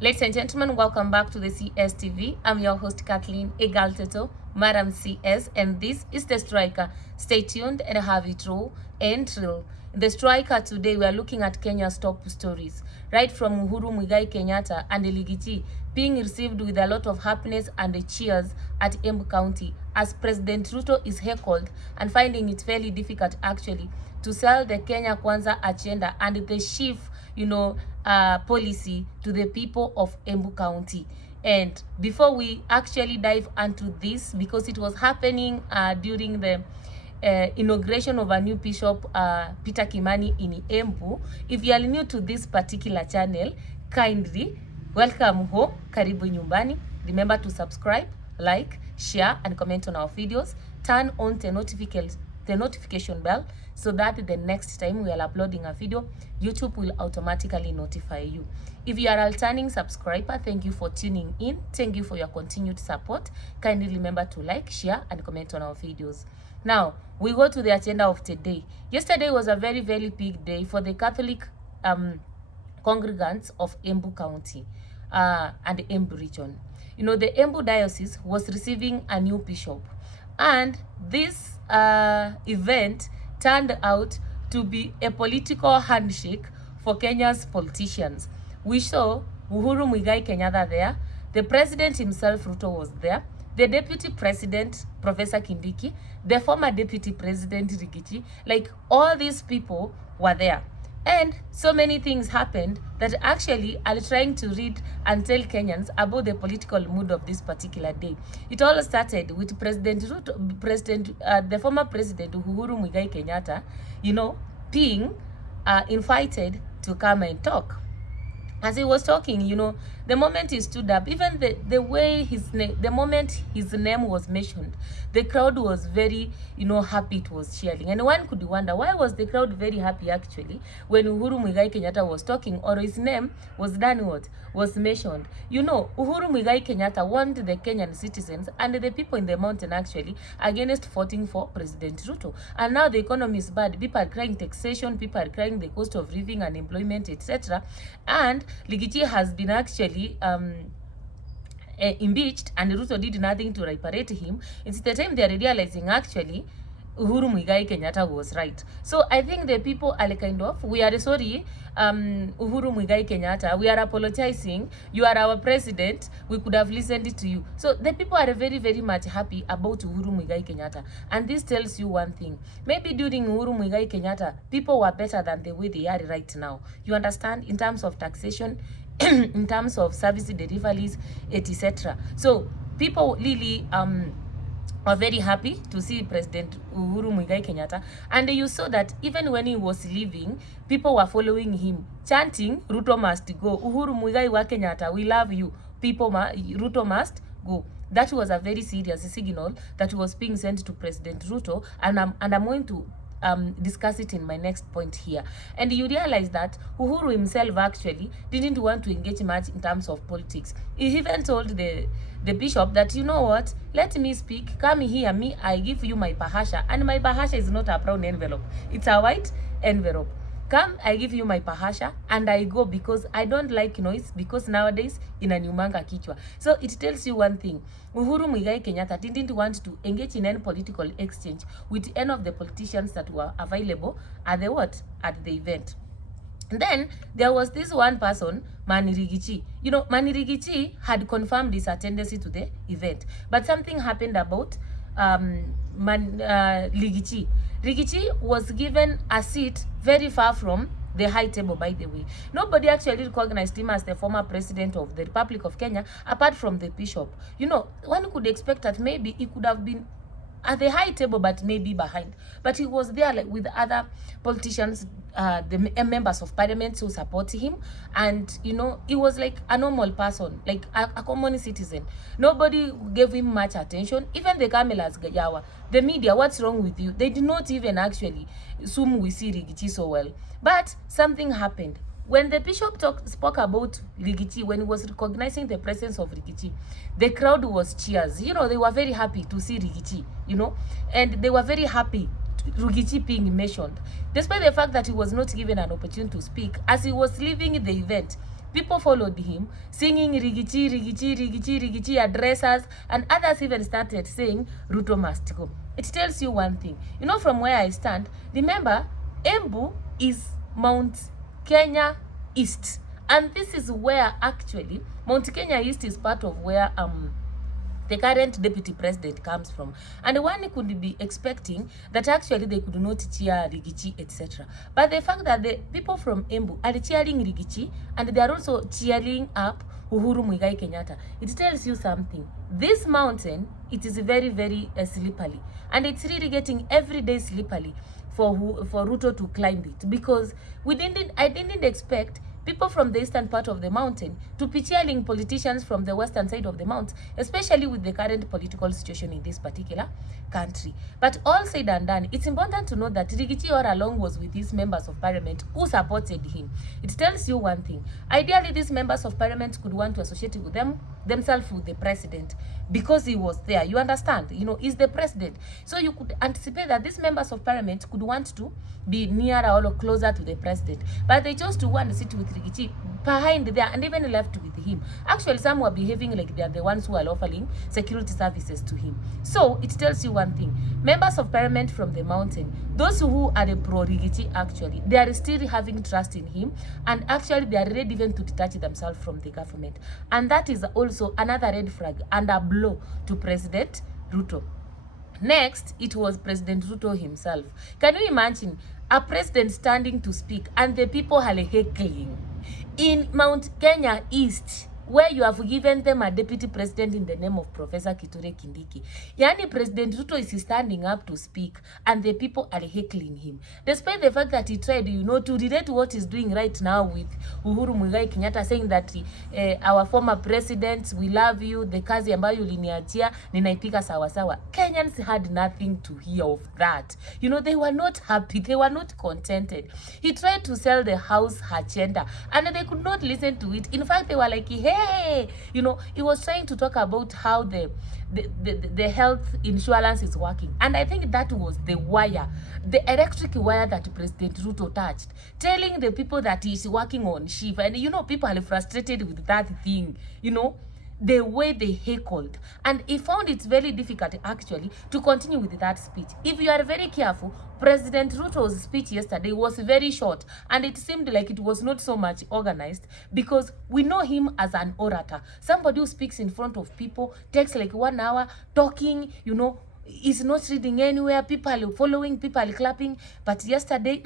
Ladies and gentlemen, welcome back to the CSTV. I'm your host, Kathleen Egalteto, Madam CS, and this is The Striker. Stay tuned and have it raw and real. In The Striker today, we are looking at Kenya's top stories, right from Uhuru Kenyatta and Ligiti being received with a lot of happiness and cheers at Embu County as President Ruto is heckled and finding it fairly difficult actually to sell the Kenya Kwanza agenda and the chief policy to the people of Embu County. And before we actually dive into this, because it was happening during the inauguration of a new bishop, Peter Kimani in Embu. If you are new to this particular channel, kindly welcome home, karibu nyumbani. Remember to subscribe, like, share, and comment on our videos. Turn on the notification bell so that the next time we are uploading a video, YouTube will automatically notify you. If you are a returning subscriber, thank you for tuning in. Thank you for your continued support. Kindly remember to like, share, and comment on our videos. Now, we go to the agenda of today. Yesterday was a very, very big day for the Catholic congregants of Embu County and the Embu region. You know, the Embu diocese was receiving a new bishop, and this event turned out to be a political handshake for Kenya's politicians. We saw Uhuru Kenyatta there, the president himself, Ruto, was there, the deputy president, Professor Kindiki, the former deputy president, Rigiji, like all these people were there. And so many things happened that actually are trying to read and tell Kenyans about the political mood of this particular day. It all started with President Ruto, the former president Uhuru Kenyatta, being invited to come and talk. As he was talking, the moment he stood up, even the way the moment his name was mentioned, the crowd was very, happy, it was cheering. And one could wonder, why was the crowd very happy actually when Uhuru Kenyatta was talking, or his name was done what? Was mentioned. Uhuru Kenyatta warned the Kenyan citizens and the people in the mountain actually against voting for President Ruto. And now the economy is bad. People are crying taxation, people are crying the cost of living and employment, etc. And Ligiti has been actually impeached, and Ruto did nothing to reparate him. It's the time they are realizing actually Uhuru Kenyatta was right. So I think the people are kind of, we are sorry, Uhuru Kenyatta, we are apologizing. You are our president. We could have listened to you. So the people are very, very much happy about Uhuru Kenyatta. And this tells you one thing. Maybe during Uhuru Kenyatta, people were better than the way they are right now. You understand? In terms of taxation, in terms of service deliveries, etc. So people really were very happy to see President Uhuru Kenyatta, and you saw that even when he was leaving, people were following him, chanting, "Ruto must go, Uhuru Kenyatta, we love you, Ruto must go." That was a very serious signal that was being sent to President Ruto, and I'm going to discuss it in my next point here. And you realize that Uhuru himself actually didn't want to engage much in terms of politics. He even told the bishop that, you know what, let me speak, come here, I give you my bahasha, and my bahasha is not a brown envelope, it's a white envelope. Come, I give you my bahasha, and I go, because I don't like noise, because nowadays inaniumanga kichwa. So it tells you one thing. Uhuru Kenyatta didn't want to engage in any political exchange with any of the politicians that were available at the event. And then there was this one person, Manirigichi. Manirigichi had confirmed his attendance to the event, but something happened about Ligichi. Rigichi was given a seat very far from the high table, by the way. Nobody actually recognized him as the former president of the Republic of Kenya, apart from the bishop. One could expect that maybe he could have been at the high table, but maybe behind. But he was there like with other politicians, the members of parliament who support him, and he was like a normal person, like a common citizen. Nobody gave him much attention. Even the Kamelas Gajawa, the media, what's wrong with you? They did not even actually assume we see Rigichi so well. But something happened. When the bishop spoke about Rigichi, when he was recognizing the presence of Rigichi, the crowd was cheers. They were very happy to see Rigichi, and they were very happy Rigichi being mentioned. Despite the fact that he was not given an opportunity to speak, as he was leaving the event, People followed him, singing Rigichi, Rigichi, Rigichi, Rigichi addressers, and others even started saying Ruto must go. It tells you one thing. You know, from where I stand, remember, Embu is Mount Kenya East. And this is where actually Mount Kenya East is part of where the current deputy president comes from, and one could be expecting that actually they could not cheer Rigichi, etc. But the fact that the people from Embu are cheering Rigichi and they are also cheering up Uhuru Kenyatta, it tells you something. This mountain, it is very, very slippery, and it's really getting every day slippery for Ruto to climb it, because I didn't expect people from the eastern part of the mountain to be cheering politicians from the western side of the mount, especially with the current political situation in this particular country. But all said and done, it's important to know that Rigichi all along was with these members of parliament who supported him. It tells you one thing. Ideally, these members of parliament could want to associate with themselves with the president, because he was there. You understand? You know, he's the president. So you could anticipate that these members of parliament could want to be nearer or closer to the president. But they chose to want to sit with Rigichi behind there and even left with him. Actually, some were behaving like they are the ones who are offering security services to him. So it tells you one thing. Members of parliament from the mountain, those who are the pro-Rigichi, actually, they are still having trust in him, and actually they are ready even to detach themselves from the government. And that is also another red flag and a blow to President Ruto. Next, it was President Ruto himself. Can you imagine a president standing to speak and the people are heckling in Mount Kenya East, where you have given them a deputy president in the name of Professor Kithure Kindiki? Yani President Ruto is standing up to speak and the people are heckling him, despite the fact that he tried, you know, to relate what he's doing right now with Uhuru Kenyatta, saying that our former president, we love you, the kazi ambayo uliniachia ninaipika sawa sawa. Kenyans had nothing to hear of that. You know, they were not happy, they were not contented. He tried to sell the house agenda and they could not listen to it. In fact, they were like, hey, you know, he was trying to talk about how the health insurance is working, and I think that was the wire, the electric wire that President Ruto touched, telling the people that he's working on shift. And you know, people are frustrated with that thing, you know, the way they heckled, and he found it very difficult actually to continue with that speech. If you are very careful, President Ruto's speech yesterday was very short, and it seemed like it was not so much organized, because we know him as an orator, somebody who speaks in front of people, takes like 1 hour talking, you know, is not reading anywhere, people are following, people are clapping. But yesterday,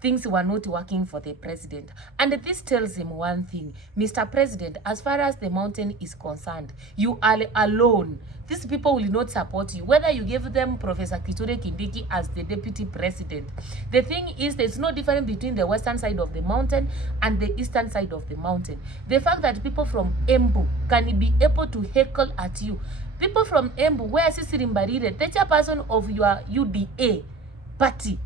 things were not working for the president. And this tells him one thing: Mr. President, as far as the mountain is concerned, you are alone. These people will not support you, whether you give them Professor Kithure Kindiki as the deputy president. The thing is, there's no difference between the western side of the mountain and the eastern side of the mountain. The fact that people from Embu can be able to heckle at you, people from Embu, where Sisi Mbarire, the chairperson of your UDA party,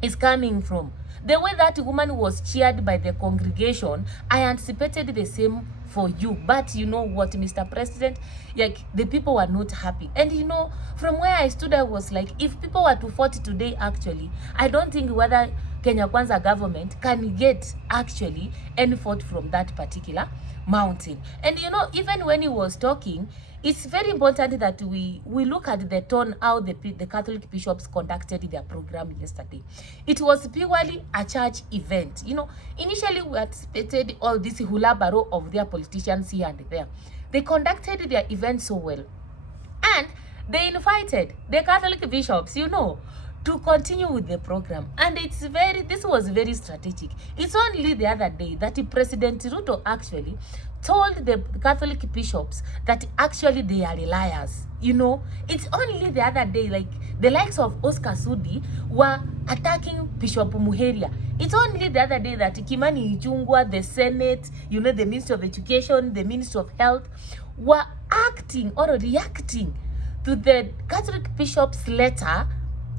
is coming from, the way that woman was cheered by the congregation, I anticipated the same for you. But you know what, Mr. President, like, the people were not happy. And you know, from where I stood, I was like, if people were to vote today, actually, I don't think whether Kenya Kwanza government can get actually any vote from that particular mountain. And you know, even when he was talking, it's very important that we look at the tone, how the Catholic bishops conducted their program yesterday. It was purely a church event. You know, initially we anticipated all this hula baro of their politicians here and there. They conducted their event so well, and they invited the Catholic bishops, you know, to continue with the program. And this was very strategic. It's only the other day that President Ruto actually told the Catholic bishops that actually they are liars. You know, it's only the other day, like, the likes of Oscar Sudi were attacking Bishop Muheria. It's only the other day that Kimani Ichung'wah, the Senate, you know, the Minister of Education, the Minister of Health, were acting or reacting to the Catholic bishop's letter,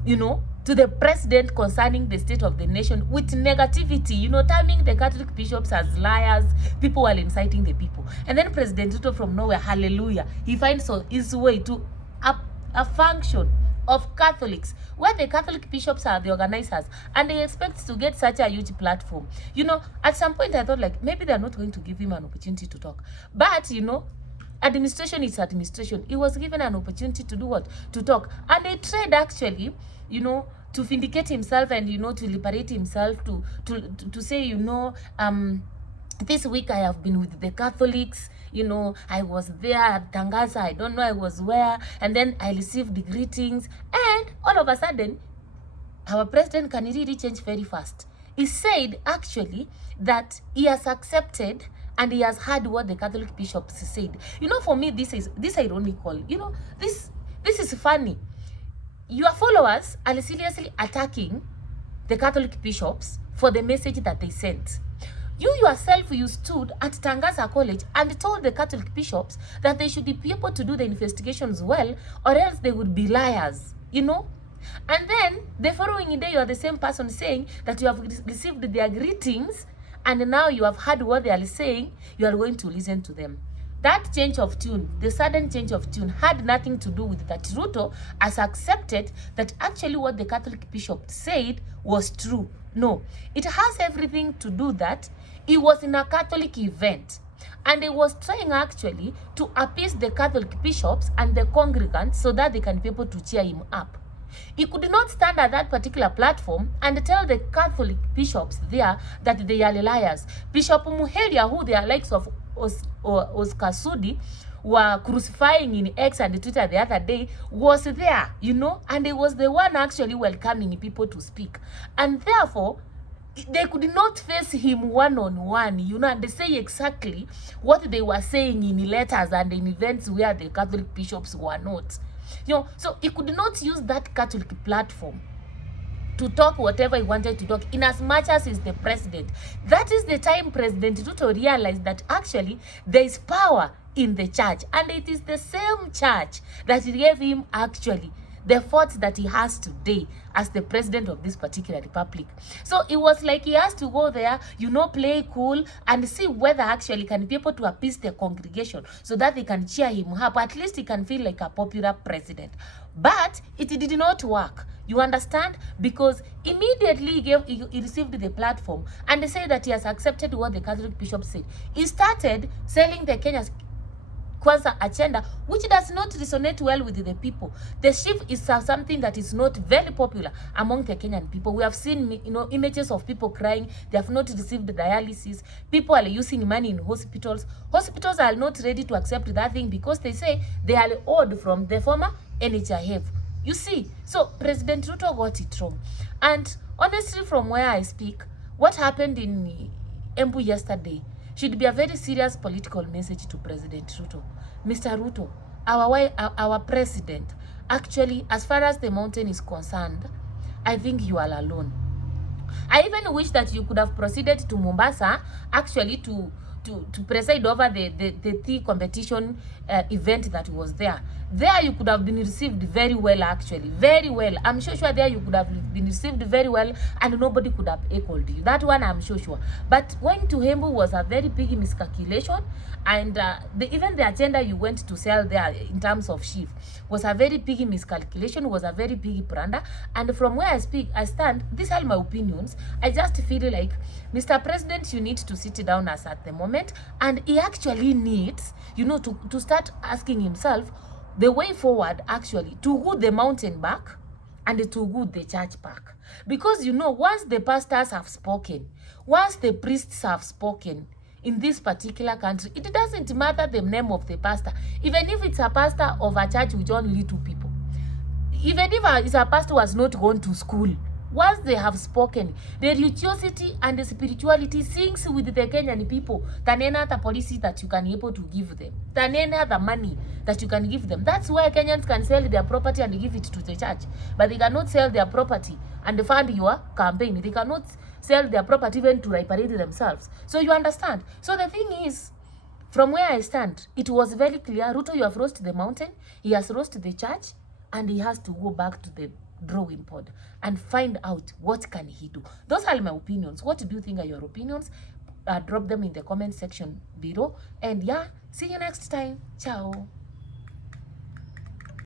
you know, to the president concerning the state of the nation with negativity, you know, terming the Catholic bishops as liars. People were inciting the people. And then President Ruto from nowhere, hallelujah, he finds his way to a function of Catholics, where the Catholic bishops are the organizers, and they expect to get such a huge platform. You know, at some point I thought like maybe they're not going to give him an opportunity to talk. But you know, administration is administration. He was given an opportunity to do what? To talk. And they tried actually, you know, to vindicate himself and, you know, to liberate himself, to say, you know, this week I have been with the Catholics, you know, I was there at Tangaza, I don't know I was where, and then I received the greetings, and all of a sudden, our president can really change very fast. He said, actually, that he has accepted and he has heard what the Catholic bishops said. You know, for me, this ironical. You know, this is funny. Your followers are seriously attacking the Catholic bishops for the message that they sent. You yourself, you stood at Tangaza College and told the Catholic bishops that they should be able to do the investigations well, or else they would be liars, you know? And then the following day, you are the same person saying that you have received their greetings, and now you have heard what they are saying, you are going to listen to them. That change of tune, the sudden change of tune, had nothing to do with that. Ruto has accepted that actually what the Catholic bishop said was true. No, it has everything to do that he was in a Catholic event and he was trying actually to appease the Catholic bishops and the congregants so that they can be able to cheer him up. He could not stand at that particular platform and tell the Catholic bishops there that they are liars. Bishop Muheria, who they are likes of Oscar Sudi, were crucifying in X and Twitter the other day, was there, you know, and he was the one actually welcoming people to speak. And therefore, they could not face him one-on-one, you know, and they say exactly what they were saying in letters and in events where the Catholic bishops were not. You know, so he could not use that Catholic platform to talk whatever he wanted to talk, in as much as he's the president. That is the time President Ruto realized that actually there is power in the church, and it is the same church that gave him actually the thoughts that he has today as the president of this particular republic. So it was like he has to go there, you know, play cool and see whether actually can be able to appease the congregation so that they can cheer him up. At least he can feel like a popular president. But it did not work. You understand? Because immediately he received the platform and they say that he has accepted what the Catholic bishop said. He started selling the Kenya's Kwanza agenda, which does not resonate well with the people. The shift is something that is not very popular among the Kenyan people. We have seen, you know, images of people crying. They have not received dialysis. People are using money in hospitals. Hospitals are not ready to accept that thing because they say they are owed from the former NHIF. You see, so President Ruto got it wrong. And honestly, from where I speak, what happened in Embu yesterday should be a very serious political message to President Ruto. Mr. Ruto, our president, actually, as far as the mountain is concerned, I think you are alone. I even wish that you could have proceeded to Mombasa, actually, to preside over the tea competition event that was there. There you could have been received very well, actually. Very well. I'm sure there you could have been received very well and nobody could have heckled you. That one I'm sure. But going to Embu was a very big miscalculation, and even the agenda you went to sell there in terms of shift was a very big miscalculation, was a very big blunder. And from where I stand, these are my opinions. I just feel like, Mr. President, you need to sit down as at the moment, and he actually needs, you know, to start asking himself the way forward, actually, to go the mountain back and to go the church back. Because, you know, once the pastors have spoken, once the priests have spoken in this particular country, it doesn't matter the name of the pastor. Even if it's a pastor of a church with only 2 people, even if it's a pastor who has not gone to school, once they have spoken, the religiosity and the spirituality sinks with the Kenyan people than any other policy that you can be able to give them, than any other money that you can give them. That's why Kenyans can sell their property and give it to the church. But they cannot sell their property and fund your campaign. They cannot sell their property even to reparate themselves. So you understand? So the thing is, from where I stand, it was very clear. Ruto, you have lost the mountain. He has lost the church. And he has to go back to the drawing board and find out what can he do. Those are my opinions. What do you think are your opinions? Drop them in the comment section below. And yeah, see you next time. Ciao.